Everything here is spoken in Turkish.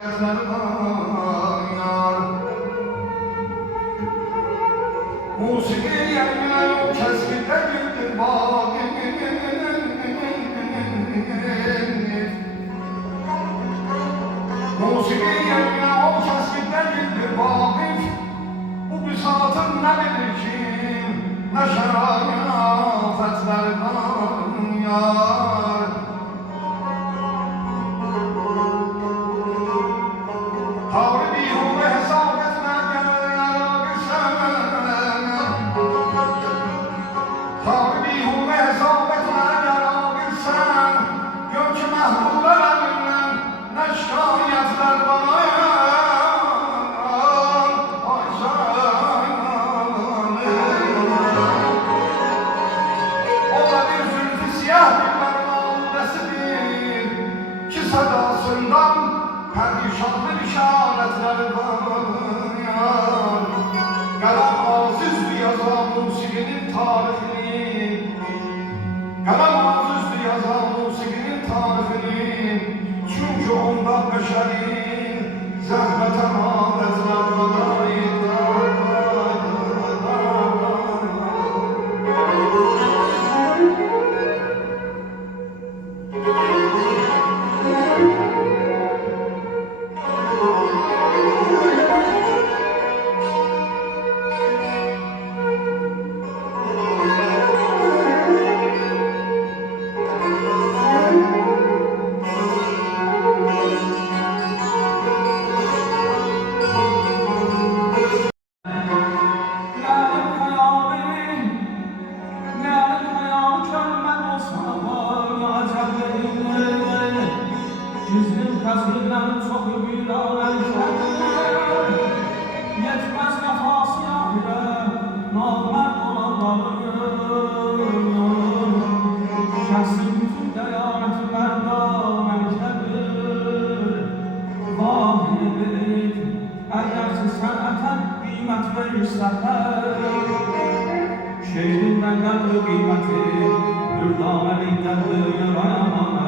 Musiki yanıyor kesmide güldür bağım. Musiki yanıyor kesmide güldür bağım. Bu büsatın ne bilir ki ne şerafetlerden yar. Tavrı bihûde hesap etme Tavrı bihûde hesap etme yarabilsen gör ki mehbubelerden ne şikayetler bana O da bir zülfü siyah bir mermanesidir ki sadasından perişanlı işaretler var. Kalem azizdi yazan musikinin tarifini, kalem azizdi yazan musikinin tarifini, çünkü onda beşerin zahmete aletler var. Kasırların çok ümid yetmez kafası yapıya namert olanların şahsın bütün diyareti berdam erkedir vahid eğerse sanata kıymet verirseler şehrin benden de kıymeti dürdamelinden de yarayamam